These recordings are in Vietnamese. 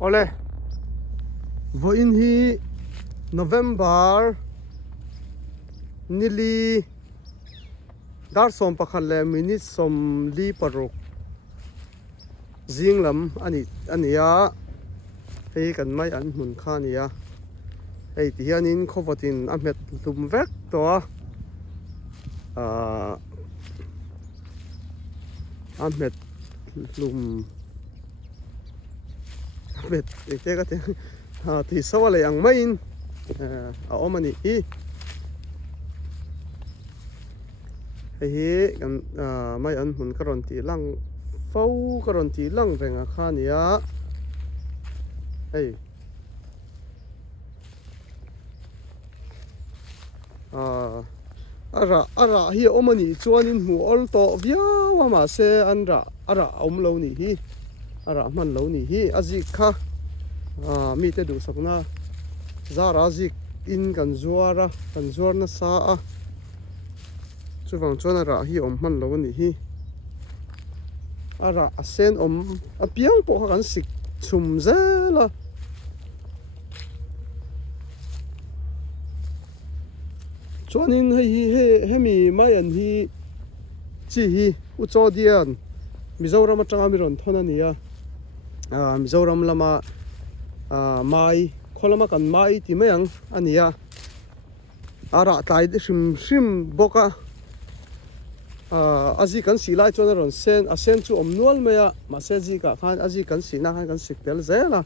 ole vo in hi November nili dar som pakhat le minute som li paruk zinglam ania hei kan mai an hmun kha nia hei ti hianin khovatin a met lum vek to a met lum met te ka te thì sau lại ăn mấy ở ôm anh hi hi kan mấy anh muốn cái ròn tì lăng phâu cái ròn tì lăng về ngã khan nia hey ara hi ôm anh chuan in mu ol to vía mà se anh ara ôm lâu nỉ hi ara man lâu nỉ hi azik kha mi te du sakna zara zik in kan zuar na sa a chuwang chuan ara hi om man lo ni hi ara asen om apiang po kan sik chum zela chuan in hemi mai an hi chi hi u cho dian Mizoram atanga mi ron thona nia Mizoram lama mai kholama kan mai ti mayang ania ara tlai de shim boka azi kan silai chona ron sen chu om nual maya ma se ji ka khan azi kan sina khan kan siktel zela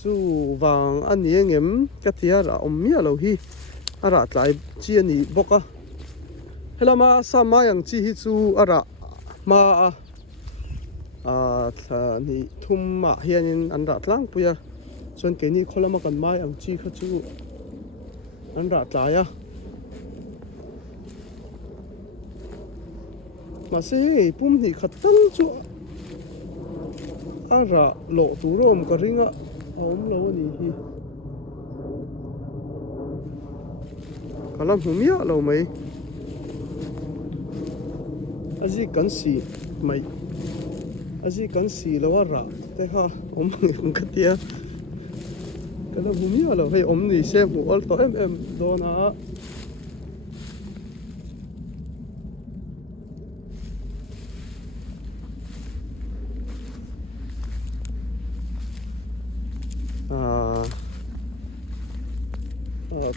su wang aniengem katia ra om mia lo hi ara tlai chi ani boka helama sa mayang chi hi chu ara ma ni thum ma hianin an ra tlang puya chuan ke ni kholama kan mai ang chi kha chu an ra tlaya ma se pum ni khatam chu ara lo turom ka ringa om lo ni hi kalam humia lo mai aji kan si mai aji kan si lawara te ha om katia kana bumia lo hei om ni se mu ol to em dona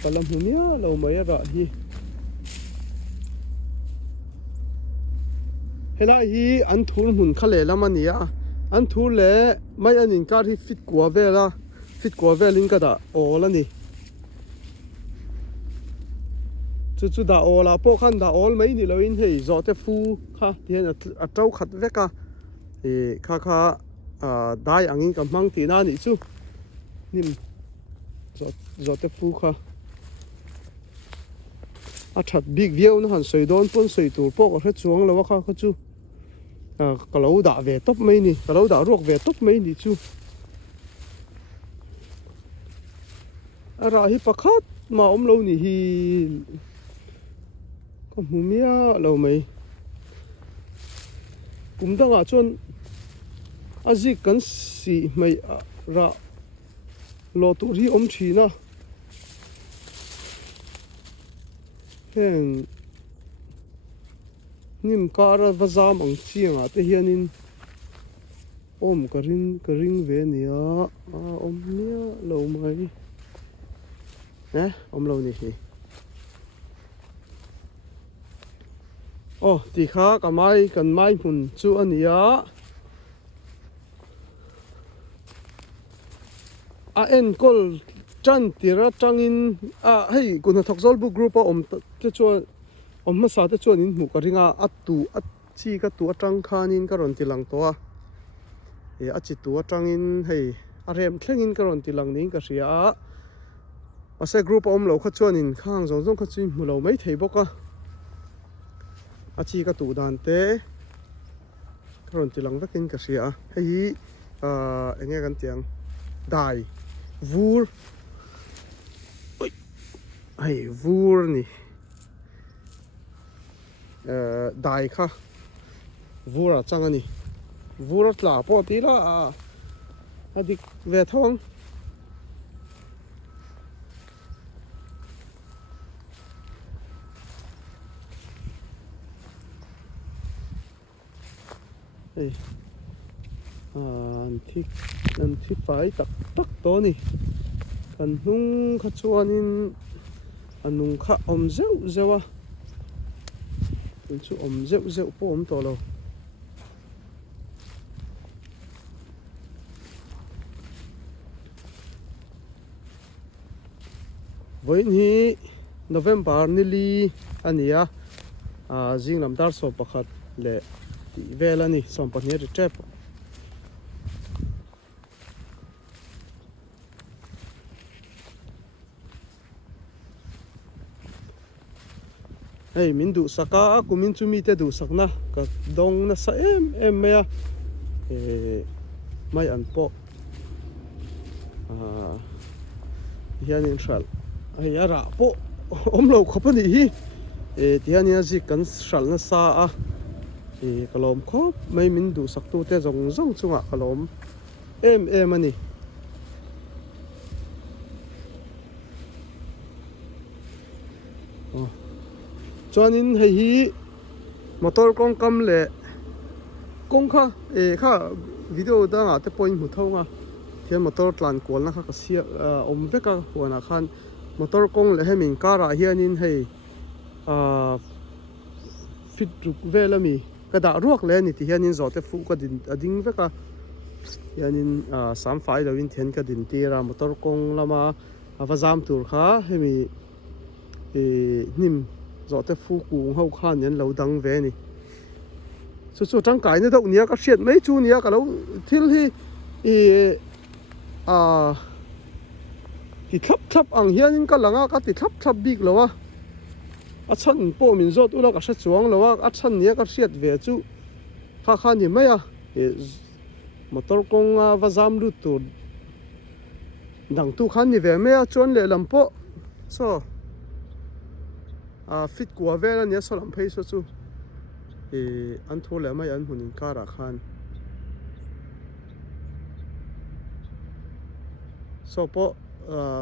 kalam bumia lo mai ra hi hela hi an thul mun khale lamania an thul le mai anin kar hi fit kwa velin ka da ola ni chu da ola po khan da ol mai ni lo in hei zo te fu kha tian a trau khat veka e kha dai angin ka mang ti na ni chu nim zo te fu kha a that big view na han soi don pon soi tur po ka chuang lo kha chu ka lo da ve top mai ni ka lo da rok ve top mai ni chu ara hi pakhat ma om lo ni hi ko mumia lo mai kum da nga chon aji kan si mai ra lo tu ri om thina hen nim kara vazam ang chianga te hianin om karing ve nia om nia lo mai om lo ni hi ti kha kan mai hun chu ania en kol chan tira tangin hei kun thok zol bu group om te chuan om ma sa te chuan in mu ka ringa atu chi ka tu atang khanin ka ron tilang to a chi tu atangin hei a rem thlengin ka ron tilang ning ka ria ase group om lo kha chuan in khang zong kha chin mu lo mai thei boka a chi ka tu dan te ka ron tilang vekin ka ria hei enge kan tiang dai vur hei vur ni dai kha vura chang ani vurat la po ti la adik ve thong ei an thi pai tak tak to ni kan hnung kha chuanin anung kha om zeu zewa chu om zeu zeu po om to lo voin hi November ni li ania jinglam dar so pakhat le ti velani som pahnia ri trap hey min du saka kumin chumi te du sakna ka dong na sa em me mai an po hianin shal ai ara po om lo khopani hi tiania ji kan shal na sa a kalom khop mai min du sak tu te zong zong chunga kalom em ani chuanin hei hi motor kong kam le kong kha kha video danga te point mu thonga thian motor tlan kol na kha ka sia om veka huana khan motor kong le hemin kara hianin hei fit ruk velami kada ruak le ni ti hianin zote fu ka din ading veka hianin sam fai lawin thian ka din tira motor kong lama avazam tur kha hemi nim zote fu ku hau khan yan lo dang ve ni chu tang kai na deuh nia ka hriat mai chu nia ka lo thil hi ti thlap ang hianin ka langa ka ti thlap bik lowa a chan po min zot ula ka hre chuang lowa a chan nia ka hriat ve chu kha ni mai a motor kong vazam lu tur dang tu khan ni ve me a chon le lam po so fit kwa vela nia solam phei so chu an tho le mai an hunin kara khan so po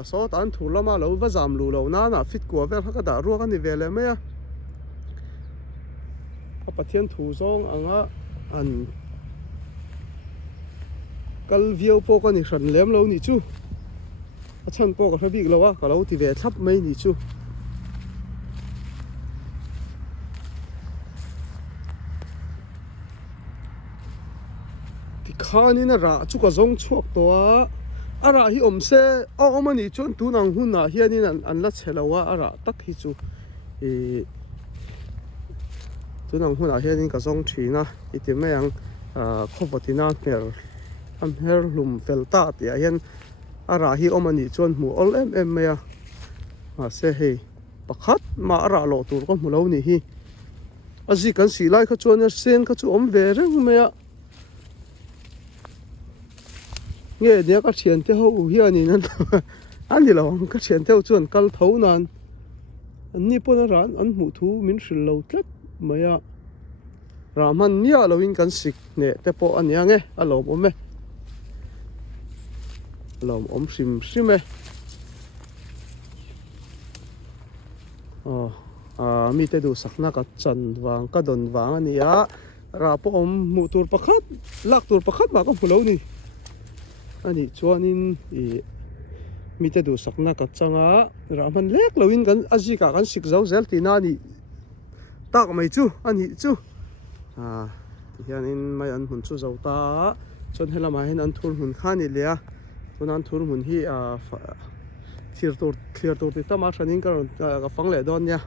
so tan thu lama lo va zam lu lo na fit kwa vel ka da ruak ani vele mai a pathian thu zong anga an kal viau po ka ni hran lem lo ni chu a chan po ka hrebik lo ka lo ti ve thlap mai ni chu khanin ra chu ka zong chuak to ara hi omse omani chon tu nang hunna hianin an la chhelawa ara tak hi chu tu nang hunna hianin ka zong thina iti mayang khovatina her lum felta ti hian ara hi omani chon mu ol em maya ma se hei pakhat ma ara lo tur ko mu lo ni hi azi kan si lai kha chon sen kha chu om ve reng maya nghe dia ka thian te ho hianin an ni lo ka thian te chuan kal tho nan ni pona ran an mu thu min hril lo tlet maya raman nia loin kan sik ne te po ania nge alom ome lom om sim e mi te du sakna ka chan wang ka don wang ania ra po om mu tur pakhat lak tur pakhat ma ka hulo ni ani chuanin mi te du sakna ka changa raman lek loin kan azika kan sik zo zel ti na ni tak mai chu ani chu hianin mai an hun chu zo ta chon helama hen an thur hun khani le a chon an thur hun hi clear tur ti tama thanin ka fang le don nya